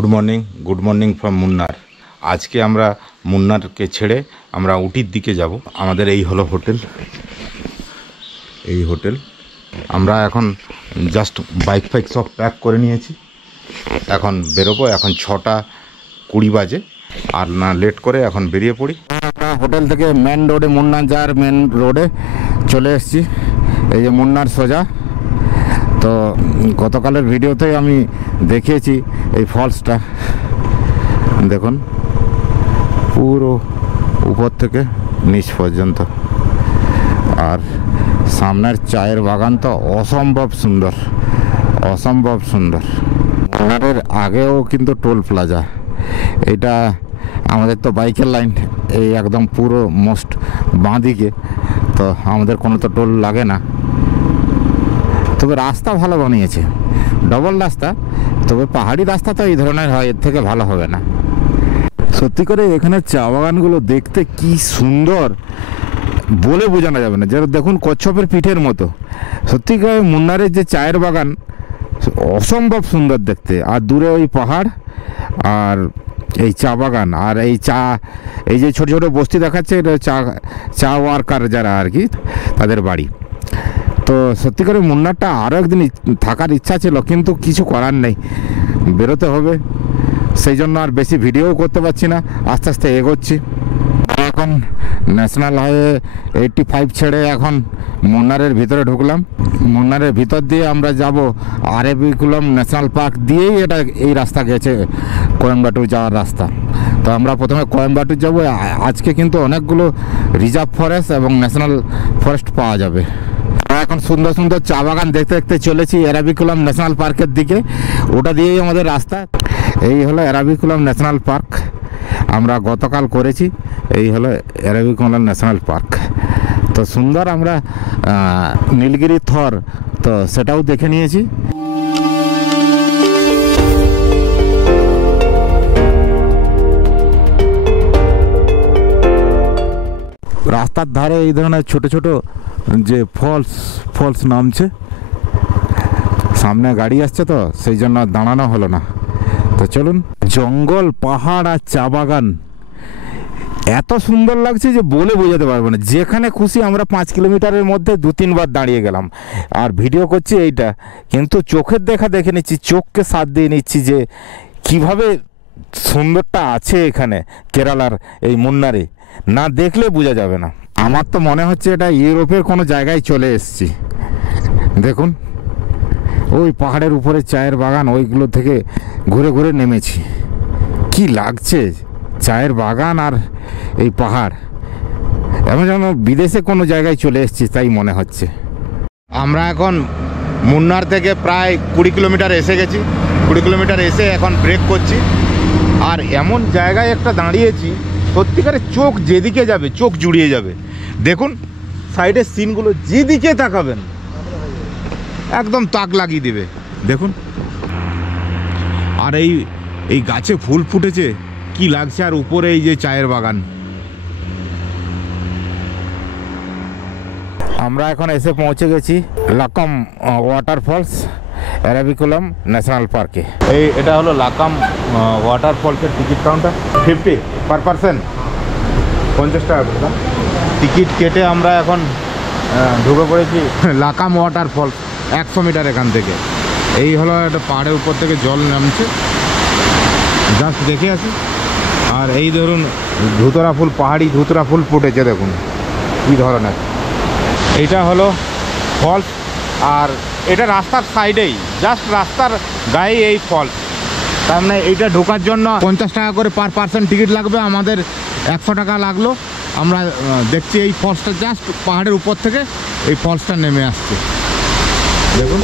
Good morning from মুন্নার। আজকে আমরা মুন্নারকে ছেড়ে আমরা উটির দিকে যাব। আমাদের এই হলো হোটেল, এই হোটেল। আমরা এখন জাস্ট বাইক ফাইক সব প্যাক করে নিয়েছি, এখন বেরোবো। এখন 6:20 বাজে, আর না লেট করে এখন বেরিয়ে পড়ি। আমরা হোটেল থেকে মেন রোডে, মুন্নার যাওয়ার মেন রোডে চলে এসেছি। এই যে মুন্নার সোজা। তো গতকালের ভিডিওতে আমি দেখিয়েছি এই ফলসটা, দেখুন পুরো উপর থেকে নিচ পর্যন্ত। আর সামনের চায়ের বাগান তো অসম্ভব সুন্দর, অসম্ভব সুন্দর। মুন্নারের আগেও কিন্তু টোল প্লাজা, এটা আমাদের তো বাইকের লাইন, এই একদম পুরো মোস্ট বাঁ দিকে, তো আমাদের কোনো তো টোল লাগে না। তবে রাস্তা ভালো বানিয়েছে, ডবল রাস্তা। তবে পাহাড়ি রাস্তা তো এই ধরনের হয়, এর থেকে ভালো হবে না। সত্যি করে এখানে চা বাগানগুলো দেখতে কি সুন্দর বলে বোঝানো যাবে না। যেটা দেখুন কচ্ছপের পিঠের মতো। সত্যিকার মুন্নারের যে চায়ের বাগান অসম্ভব সুন্দর দেখতে। আর দূরে ওই পাহাড় আর এই চা বাগান, আর এই চা, এই যে ছোটো ছোটো বস্তি দেখাচ্ছে, এটা চা ওয়ার্কার যারা আর কি, তাদের বাড়ি। তো সত্যি করে মুন্নারটা আরও একদিন থাকার ইচ্ছা ছিল, কিন্তু কিছু করার নেই, বেরোতে হবে। সেই জন্য আর বেশি ভিডিও করতে পারছি না, আস্তে আস্তে এগোচ্ছি। এখন ন্যাশনাল হাইওয়ে 85 ছেড়ে এখন মুন্নারের ভিতরে ঢুকলাম। মুন্নারের ভিতর দিয়ে আমরা যাব আরাবিকুলাম ন্যাশনাল পার্ক দিয়েই এটা, এই রাস্তা গেছে কোয়েম্বাটুর যাওয়ার রাস্তা। তো আমরা প্রথমে কোয়েম্বাটুর যাব। আজকে কিন্তু অনেকগুলো রিজার্ভ ফরেস্ট এবং ন্যাশনাল ফরেস্ট পাওয়া যাবে। এখন সুন্দর সুন্দর চা বাগান দেখতে দেখতে চলেছি আরাবিকুলাম ন্যাশনাল পার্কের দিকে, ওটা দিয়েই আমাদের রাস্তা। এই হলো আরাবিকুলাম ন্যাশনাল পার্ক, আমরা গতকাল করেছি। এই হলো আরাবিকুলাম ন্যাশনাল পার্ক। তো সুন্দর, আমরা নীলগিরি থর তো সেটাও দেখে নিয়েছি। রাস্তার ধারে এই ধরনের ছোট ছোট যে ফলস নামছে। সামনে গাড়ি আসছে তো সেই জন্য দাঁড়ানো হলো না। তো চলুন। জঙ্গল, পাহাড় আর চা বাগান এত সুন্দর লাগছে যে বলে বোঝাতে পারবো না। যেখানে খুশি আমরা 5 কিলোমিটারের মধ্যে 2-3 বার দাঁড়িয়ে গেলাম। আর ভিডিও করছি এইটা, কিন্তু চোখের দেখা দেখে নিচ্ছি, চোখকে সাথ দিয়ে নিচ্ছি যে কিভাবে সুন্দরটা আছে এখানে কেরালার এই মুন্নারে। না দেখলে বোঝা যাবে না। আমার তো মনে হচ্ছে এটা ইউরোপের কোনো জায়গায় চলে এসেছি। দেখুন ওই পাহাড়ের উপরে চায়ের বাগান, ওইগুলো থেকে ঘুরে ঘুরে নেমেছি। কি লাগছে চায়ের বাগান আর এই পাহাড়, এমন যেন বিদেশে কোনো জায়গায় চলে এসেছি তাই মনে হচ্ছে। আমরা এখন মুন্নার থেকে প্রায় 20 কিলোমিটার এসে গেছি। 20 কিলোমিটার এসে এখন ব্রেক করছি। আর এমন জায়গায় একটা দাঁড়িয়েছি, সত্যিকারের চোখ যেদিকে যাবে চোখ জুড়িয়ে যাবে। দেখুন সাইডের সিনগুলো, যেদিকে তাকাবেন একদম তাক লাগিয়ে দেবে। দেখুন, আর এই গাছে ফুল ফুটেছে, কি লাগছে। আর উপরে এই যে চায়ের বাগান। আমরা এখন এসে পৌঁছে গেছি লাকাম ওয়াটারফলস আরাবিকুলাম ন্যাশনাল পার্কে। এটা হলো লাকাম ওয়াটারফলসের টিকিট কাউন্টার। 50 পার পারসন, 50 টাকা করে টিকিট কেটে আমরা এখন ঢুকে পড়েছি লাকাম ওয়াটারফলস। 100 মিটার এখান থেকে। এই হলো একটা পাহাড়ের উপর থেকে জল নামছে, জাস্ট দেখে আসি। আর এই ধরুন ধুতরা ফুল, পাহাড়ি ধুতরা ফুল ফুটেছে, দেখুন কী ধরনের। এইটা হলো ফলস, আর এটা রাস্তার সাইডেই, জাস্ট রাস্তার গায়ে এই ফলস। তার মানে এইটা ঢোকার জন্য 50 টাকা করে পার পার্সন টিকিট লাগবে। আমাদের 100 টাকা লাগলো। আমরা দেখছি এই ফলসটা জাস্ট পাহাড়ের উপর থেকে এই ফলসটা নেমে আসছে, দেখুন।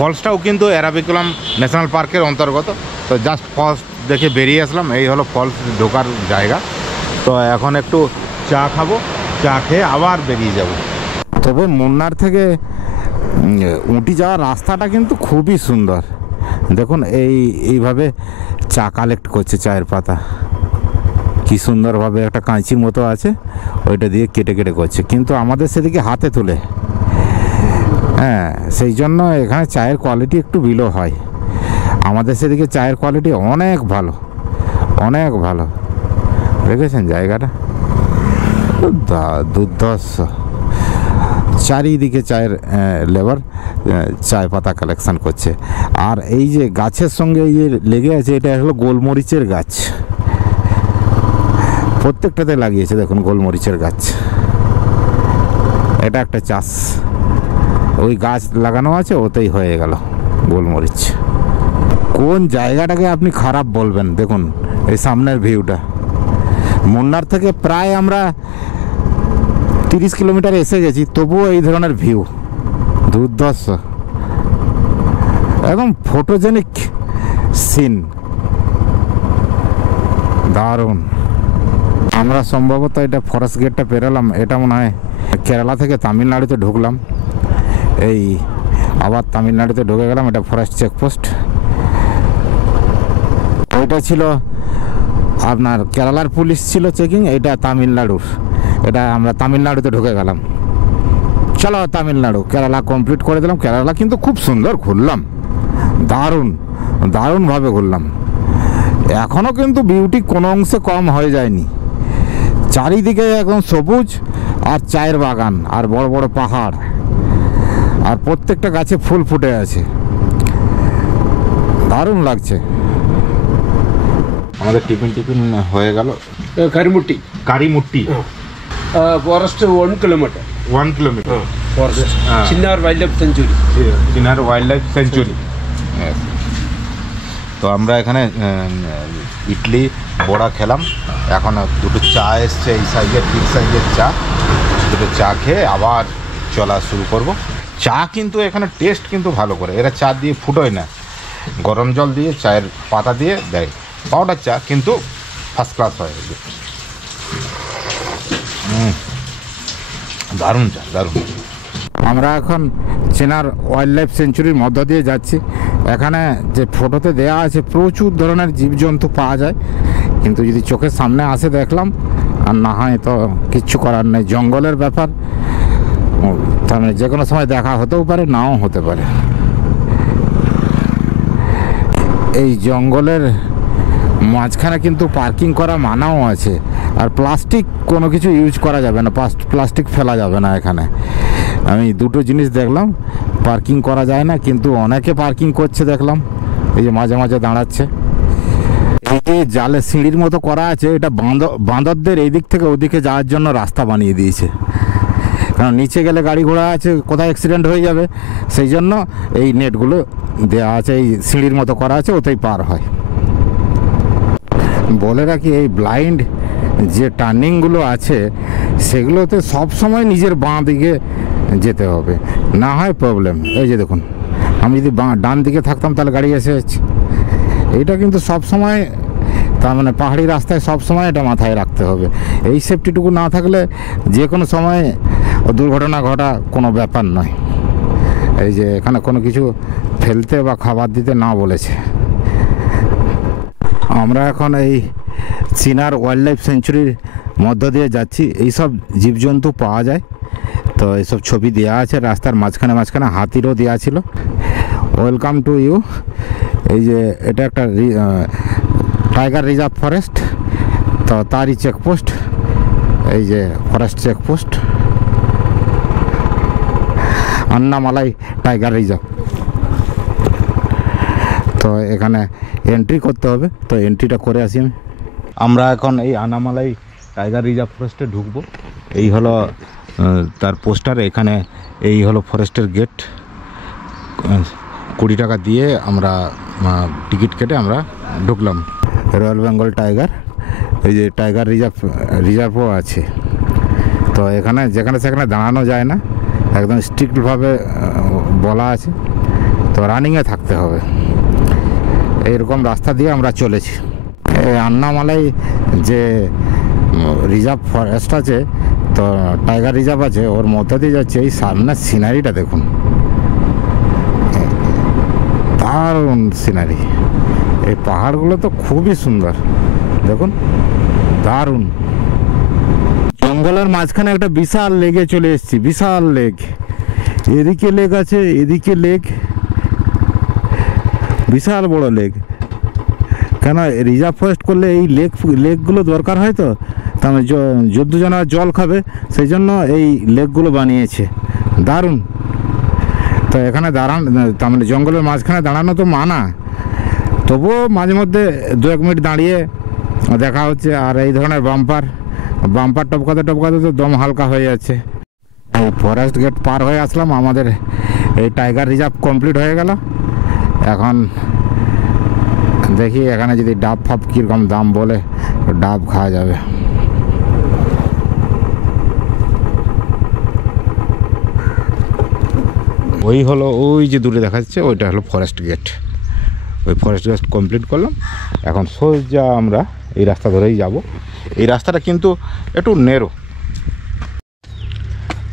ফলসটাও কিন্তু আরাবিকুলাম ন্যাশনাল পার্কের অন্তর্গত। তো জাস্ট ফলস দেখে বেরিয়ে আসলাম। এই হলো ফলস ঢোকার জায়গা। তো তো এখন একটু চা খাবো, চা খেয়ে আবার বেরিয়ে যাব। তবে মুন্নার থেকে উটি যাওয়ার রাস্তাটা কিন্তু খুবই সুন্দর। দেখুন এইভাবে চা কালেক্ট করছে, চায়ের পাতা কি সুন্দরভাবে একটা কাঁচি মতো আছে, ওইটা দিয়ে কেটে কেটে করছে, কিন্তু আমাদের সেদিকে হাতে তুলে। হ্যাঁ, সেই জন্য এখানে চায়ের কোয়ালিটি একটু বিলো হয়। আমাদের সেদিকে চায়ের কোয়ালিটি অনেক ভালো, অনেক ভালো। দেখেছেন জায়গাটা দুর্ধর্ষ, চারিদিকে চায়ের লেবার চায় পাতা কালেকশন করছে। আর এই যে গাছের সঙ্গে এই যে লেগে আছে, এটা হলো গোলমরিচের গাছ, প্রত্যেকটাতে লাগিয়েছে দেখুন গোলমরিচের গাছ। এটা একটা চাষ, ওই গাছ লাগানো আছে, ওতেই হয়ে গেল গোলমরিচ। কোন জায়গাটাকে আপনি খারাপ বলবেন? দেখুন এই সামনের ভিউটা, মুন্নার থেকে প্রায় আমরা 30 কিলোমিটার এসে গেছি, তবুও এই ধরনের ভিউ দুর্ধর্ষ, একদম ফটোজেনিক সিন, দারুণ। আমরা সম্ভবত এটা ফরেস্ট গেটটা পেরোলাম, এটা মনে হয় কেরালা থেকে তামিলনাড়ুতে ঢুকলাম, এই আবার তামিলনাড়ুতে ঢুকে গেলাম। এটা ফরেস্ট চেকপোস্ট, ওইটা ছিল আপনার কেরালার পুলিশ ছিল চেকিং, এটা তামিলনাড়ুর। এটা আমরা তামিলনাড়ুতে ঢুকে গেলাম। চলো তামিলনাড়ু, কেরালা কমপ্লিট করে দিলাম। কেরালা কিন্তু খুব সুন্দর ঘুরলাম, দারুণ দারুণভাবে ঘুরলাম। এখনও কিন্তু বিউটি কোনো অংশে কম হয়ে যায়নি। চারিদিকে একদম সবুজ আর চায়ের বাগান আর বড় বড় পাহাড়, আর প্রত্যেকটা গাছে ফুল ফুটে আছে, দারুণ লাগছে। আমাদের টিফিন হয়ে গেল। Karimutti forest 1 kilometre 1 kilometre forest Chinnar wildlife sanctuary Chinnar wildlife sanctuary. তো আমরা এখানে ইডলি বড়া খেলাম, এখন দুটো চা এসছে, এই সাইজের বিগ সাইজের চা, দুটো চা খেয়ে আবার চলা শুরু করব। চা কিন্তু এখানে টেস্ট কিন্তু ভালো করে, এরা চা দিয়ে ফুটোয় না, গরম জল দিয়ে চায়ের পাতা দিয়ে দেয়। পাউডার চা কিন্তু ফার্স্ট ক্লাস হয়, দারুণ চা, দারুণ। আমরা এখন চেনার ওয়াইল্ড লাইফ সেঞ্চুরির মধ্য দিয়ে যাচ্ছি। এখানে যে ফটোতে দেয়া আছে প্রচুর ধরনের জীবজন্তু পাওয়া যায়, কিন্তু যদি চোখের সামনে আসে দেখলাম, আর না হয় তো কিচ্ছু করার নেই। জঙ্গলের ব্যাপার, তার মানে যে কোনো সময় দেখা হতেও পারে, নাও হতে পারে। এই জঙ্গলের মাঝখানে কিন্তু পার্কিং করা মানাও আছে, আর প্লাস্টিক কোনো কিছু ইউজ করা যাবে না, প্লাস্টিক ফেলা যাবে না এখানে। আমি দুটো জিনিস দেখলাম, পার্কিং করা যায় না, কিন্তু অনেকে পার্কিং করছে দেখলাম, এই যে মাঝে মাঝে দাঁড়াচ্ছে। এই যে জালে সিঁড়ির মতো করা আছে, এটা বাঁদরদের এই দিক থেকে ওদিকে যাওয়ার জন্য রাস্তা বানিয়ে দিয়েছে, কারণ নিচে গেলে গাড়ি ঘোড়া আছে, কোথায় অ্যাক্সিডেন্ট হয়ে যাবে, সেই জন্য এই নেটগুলো দেওয়া আছে, এই সিঁড়ির মতো করা আছে, ওতেই পার হয়। বলে রাখি, এই ব্লাইন্ড যে টার্নিংগুলো আছে সেগুলোতে সব সময় নিজের বাঁ দিকে যেতে হবে, না হয় প্রবলেম। এই যে দেখুন, আমি যদি ডান দিকে থাকতাম তাহলে গাড়ি এসে যাচ্ছে। এইটা কিন্তু সব সময়, তার মানে পাহাড়ি রাস্তায় সব সময় এটা মাথায় রাখতে হবে। এই সেফটিটুকু না থাকলে যে কোনো সময় দুর্ঘটনা ঘটা কোনো ব্যাপার নয়। এই যে এখানে কোনো কিছু ফেলতে বা খাবার দিতে না বলেছে। আমরা এখন এই চিনার ওয়াইল্ড লাইফ সেঞ্চুরির মধ্য দিয়ে যাচ্ছি। এইসব জীবজন্তু পাওয়া যায়, তো এইসব ছবি দেওয়া আছে রাস্তার মাঝখানে মাঝখানে, হাতিরও দেওয়া ছিল। Welcome to you. এই যে এটা একটা টাইগার রিজার্ভ ফরেস্ট, তো তারই চেকপোস্ট, এই যে forest checkpost Annamalai tiger reserve. তো এখানে এন্ট্রি করতে হবে, তো এন্ট্রিটা করে আসি আমি। আমরা এখন এই আনামালাই টাইগার রিজার্ভ ফরেস্টে ঢুকবো। এই হলো তার পোস্টার, এখানে এই হলো ফরেস্টের গেট। 20 টাকা দিয়ে আমরা টিকিট কেটে আমরা ঢুকলাম। রয়্যাল বেঙ্গল টাইগার, এই যে টাইগার রিজার্ভও আছে। তো এখানে যেখানে সেখানে দাঁড়ানো যায় না, একদম স্ট্রিক্টভাবে বলা আছে, তো রানিংয়ে থাকতে হবে। এইরকম রাস্তা দিয়ে আমরা চলেছি। এই আন্নামালাই যে রিজার্ভ ফরেস্ট আছে, তো টাইগার রিজার্ভ আছে, ওর মধ্যে দিয়ে যাচ্ছে। এই সামনের সিনারিটা দেখুন, দারুণ সিনারি। এই পাহাড়গুলো তো খুবই সুন্দর, দেখুন দারুণ। জঙ্গলের মাঝখানে একটা বিশাল লেগে চলে এসেছি, বিশাল লেক। এদিকে লেক আছে, এদিকে লেক, বিশাল বড় লেক। কেন রিজার্ভ ফরেস্ট করলে এই লেকগুলো দরকার হয়, তো তার মানে যদ্দু জানোয়ার জল খাবে, সেই জন্য এই লেকগুলো বানিয়েছে। দারুণ। তো এখানে তার মানে জঙ্গলের মাঝখানে দাঁড়ানো তো মানা, তবুও মাঝে মধ্যে 2-1 মিনিট দাঁড়িয়ে দেখা হচ্ছে। আর এই ধরনের বাম্পার টপকাতে টপকাতে তো দম হালকা হয়ে যাচ্ছে। এই ফরেস্ট গেট পার হয়ে আসলাম, আমাদের এই টাইগার রিজার্ভ কমপ্লিট হয়ে গেল। এখন দেখি এখানে যদি ডাব ফাব কীরকম দাম বলে, ডাব খাওয়া যাবে। ওই হলো, ওই যে দূরে দেখা যাচ্ছে, ওইটা হলো ফরেস্ট গেট। ওই ফরেস্ট গেট কমপ্লিট করলাম। এখন সোজা আমরা এই রাস্তা ধরেই যাব। এই রাস্তাটা কিন্তু একটু নেরো।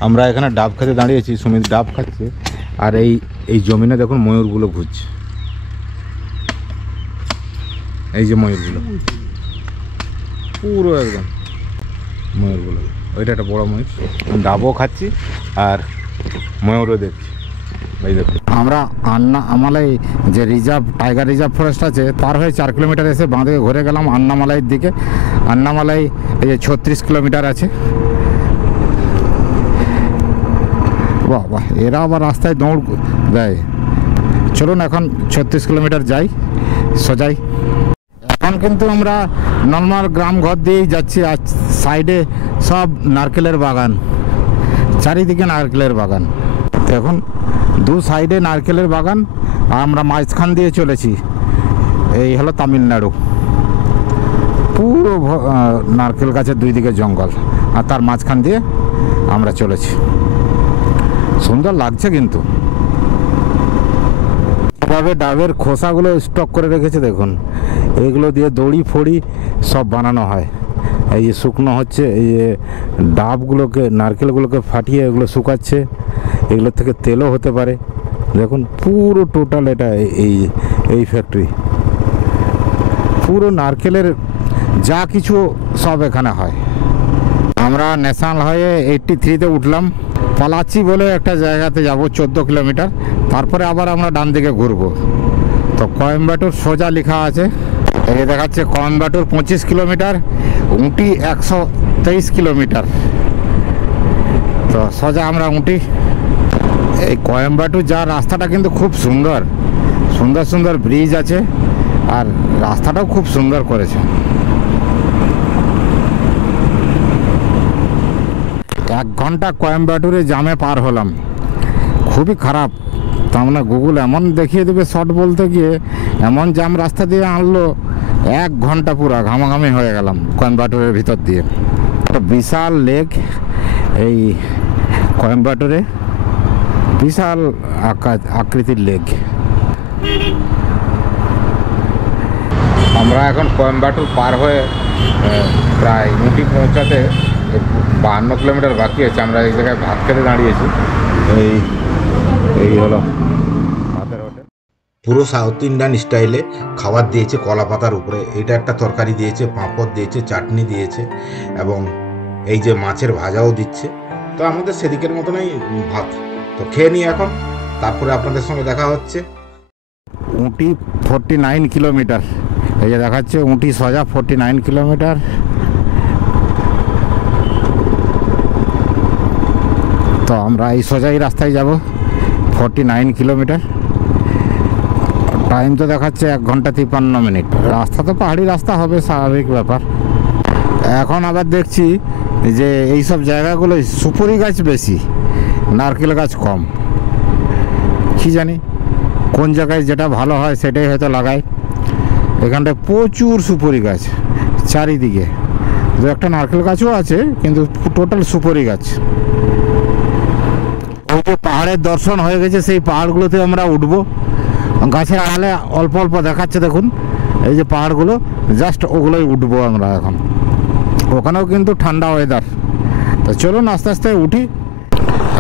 আমরা এখানে ডাব খেতে দাঁড়িয়েছি, সুমিত ডাব খাচ্ছে। আর এই জমিনে দেখুন ময়ূরগুলো ঘুরছে, এই যে ময়ূরগুলো, পুরো একদম ময়ূরগুলো। ওইটা একটা বড় ময়ূর। ডাবও খাচ্ছি আর ময়ূরও দেখছি। এই দেখুন, আমরা আন্নামালাই যে টাইগার রিজার্ভ ফরেস্ট আছে, তার হয়ে 4 কিলোমিটার এসে বাঁধে ঘুরে গেলাম আন্নামালাইয়ের দিকে। আন্নামালাই এই যে 36 কিলোমিটার আছে। বাহ বাহ, এরা আবার রাস্তায় দৌড় দেয়। চলুন এখন 36 কিলোমিটার যাই সোজাই। এখন কিন্তু আমরা নর্মাল গ্রাম ঘর দিয়েই যাচ্ছি। আর সাইডে সব নারকেলের বাগান, চারিদিকে নারকেলের বাগান। এখন 2 সাইডে নারকেলের বাগান, আর আমরা মাঝখান দিয়ে চলেছি। এই হলো তামিলনাড়ু, পুরো নারকেল গাছের 2 দিকে জঙ্গল, আর তার মাঝখান দিয়ে আমরা চলেছি। সুন্দর লাগছে কিন্তু। এভাবে ডাবের খোসাগুলো স্টক করে রেখেছে দেখুন। এগুলো দিয়ে দড়ি ফড়ি সব বানানো হয়। এই যে শুকনো হচ্ছে, এই যে ডাবগুলোকে, নারকেলগুলোকে ফাটিয়ে এগুলো শুকাচ্ছে। এগুলোর থেকে তেলও হতে পারে। দেখুন পুরো টোটাল এটা এই ফ্যাক্টরি, পুরো নারকেলের যা কিছু সব এখানে হয়। আমরা ন্যাশনাল হাইওয়ে 83-তে উঠলাম। পালাচি বলে একটা জায়গাতে যাব, 14 কিলোমিটার। তারপরে আবার আমরা ডান দিকে ঘুরবো। তো কোয়েম্বাটুর সোজা লেখা আছে, এই দেখাচ্ছে কোয়েম্বাটুর 25 কিলোমিটার, উটি 123 কিলোমিটার। তো সোজা আমরা উটি। এই কোয়েম্বাটুর যাওয়ার রাস্তাটা কিন্তু খুব সুন্দর, সুন্দর সুন্দর ব্রিজ আছে, আর রাস্তাটাও খুব সুন্দর করেছে। 1 ঘন্টা কোয়েম্বাটুরে জামে পার হলাম, খুবই খারাপ। তার মানে গুগল এমন দেখিয়ে দেবে শর্ট বলতে গিয়ে, এমন জাম রাস্তা দিয়ে আনলো, 1 ঘন্টা পুরো ঘামাঘামি হয়ে গেলাম কোয়েম্বাটুরের ভিতর দিয়ে। একটা বিশাল লেক এই কোয়েম্বাটুরে, বিশাল আকৃতির লেক। আমরা এখন কোয়েম্বাটুর পার হয়ে প্রায় উটি পৌঁছাতে 52 কিলোমিটার বাকি আছে। আমরা এই জায়গায় ভাত খেতে দাঁড়িয়েছি। এই হলো ভাতের হোটেল, পুরো সাউথ ইন্ডিয়ান স্টাইলে খাবার দিয়েছে কলা পাতার উপরে। এটা একটা তরকারি দিয়েছে, পাঁপড় দিয়েছে, চাটনি দিয়েছে, এবং এই যে মাছের ভাজাও দিচ্ছে। তো আমাদের সেদিকের মতনই ভাত। তো খেয়ে নিই এখন, তারপরে আপনাদের সঙ্গে দেখা হচ্ছে। উটি 49 কিলোমিটার, এই যে দেখাচ্ছে উটি সোজা 49 কিলোমিটার। তো আমরা এই সোজাই রাস্তায় যাব, 49 কিলোমিটার। টাইম তো দেখাচ্ছে 1 ঘন্টা 53 মিনিট। রাস্তা তো পাহাড়ি রাস্তা হবে, স্বাভাবিক ব্যাপার। এখন আবার দেখছি যে এই সব জায়গাগুলো সুপারি গাছ বেশি, নারকেল গাছ কম। কি জানি কোন জায়গায় যেটা ভালো হয় সেটাই হয়তো লাগায়। এখানটায় প্রচুর সুপারি গাছ চারিদিকে। 2-একটা নারকেল গাছও আছে, কিন্তু টোটাল সুপারি গাছ। ওই যে পাহাড়ের দর্শন হয়ে গেছে, সেই পাহাড়গুলোতে আমরা উঠবো। গাছের আড়ালে অল্প অল্প দেখাচ্ছে দেখুন, এই যে পাহাড়গুলো, জাস্ট ওগুলোই উঠবো আমরা এখন। ওখানেও কিন্তু ঠান্ডা ওয়েদার। তো চলুন আস্তে আস্তে উঠি।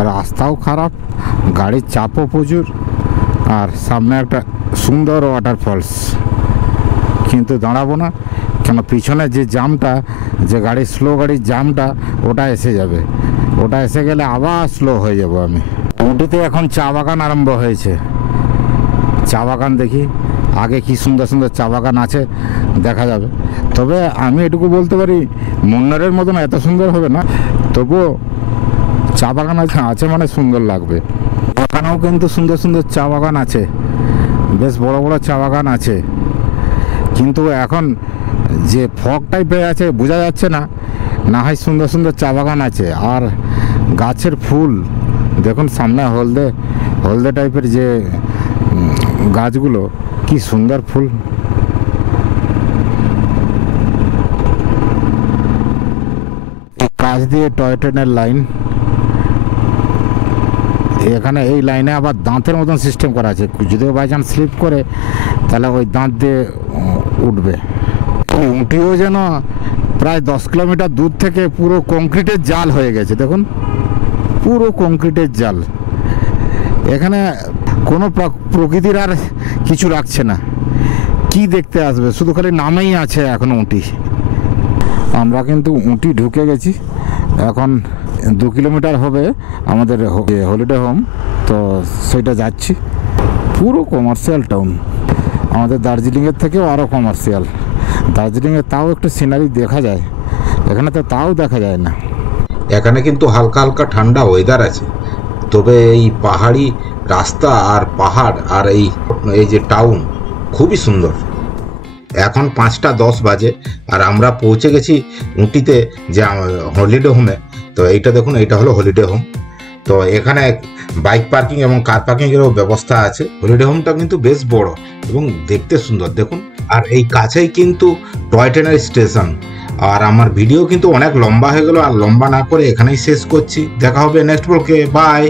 রাস্তাও খারাপ, গাড়ির চাপও প্রচুর, আর সামনে একটা সুন্দর ওয়াটারফলস, কিন্তু দাঁড়াবো না, কেন পিছনে যে জামটা, যে গাড়ির স্লো গাড়ির জামটা, ওটা এসে যাবে। ওটা এসে গেলে আবার স্লো হয়ে যাব আমি। উটিতে এখন চা বাগান আরম্ভ হয়েছে। চা বাগান দেখি আগে কি সুন্দর সুন্দর চা বাগান আছে, দেখা যাবে। তবে আমি এটুকু বলতে পারি, মুন্নারের মতন এত সুন্দর হবে না, তবুও চা বাগান আছে মানে সুন্দর লাগবে। ওখানেও কিন্তু সুন্দর সুন্দর চা বাগান আছে, বেশ বড় বড় চা বাগান আছে, কিন্তু এখন যে ফগ টাইপের আছে বোঝা যাচ্ছে না। না হয় সুন্দর সুন্দর চা বাগান আছে, আর গাছের ফুল দেখুন, সামনে হলদে হলদে টাইপের যে গাছগুলো, কি সুন্দর ফুল। কাছ দিয়ে টয় ট্রেনের লাইন, এখানে এই লাইনে আবার দাঁতের মতন সিস্টেম করা আছে, যদি বাই চান্স স্লিপ করে তাহলে ওই দাঁত দিয়ে উঠবে। উটিও যেন প্রায় 10 কিলোমিটার দূর থেকে পুরো কংক্রিটের জাল হয়ে গেছে, দেখুন পুরো কংক্রিটের জাল। এখানে কোনো প্রকৃতির আর কিছু রাখছে না, কি দেখতে আসবে, শুধু খালি নামেই আছে এখন উটি। আমরা কিন্তু উটি ঢুকে গেছি, এখন 2 কিলোমিটার হবে আমাদের হলিডে হোম, তো সেটা যাচ্ছি। পুরো কমার্শিয়াল টাউন, আমাদের দার্জিলিংয়ের থেকেও আরও কমার্শিয়াল। দার্জিলিংয়ে তাও একটু সিনারি দেখা যায়, এখানে তো তাও দেখা যায় না। এখানে কিন্তু হালকা হালকা ঠান্ডা ওয়েদার আছে, তবে এই পাহাড়ি রাস্তা আর পাহাড় আর এই যে টাউন খুবই সুন্দর। এখন 5টা 10 বাজে, আর আমরা পৌঁছে গেছি উটিতে যে হলিডে হোমে। তো এইটা দেখুন, এইটা হলো হলিডে হোম। তো এখানে বাইক পার্কিং এবং কার পার্কিংয়েরও ব্যবস্থা আছে। হলিডে হোমটা কিন্তু বেশ বড় এবং দেখতে সুন্দর দেখুন। আর এই কাছেই কিন্তু টয় ট্রেনের স্টেশন। আর আমার ভিডিও কিন্তু অনেক লম্বা হয়ে গেল, আর লম্বা না করে এখানেই শেষ করছি। দেখা হবে নেক্সট ব্লগে, বাই।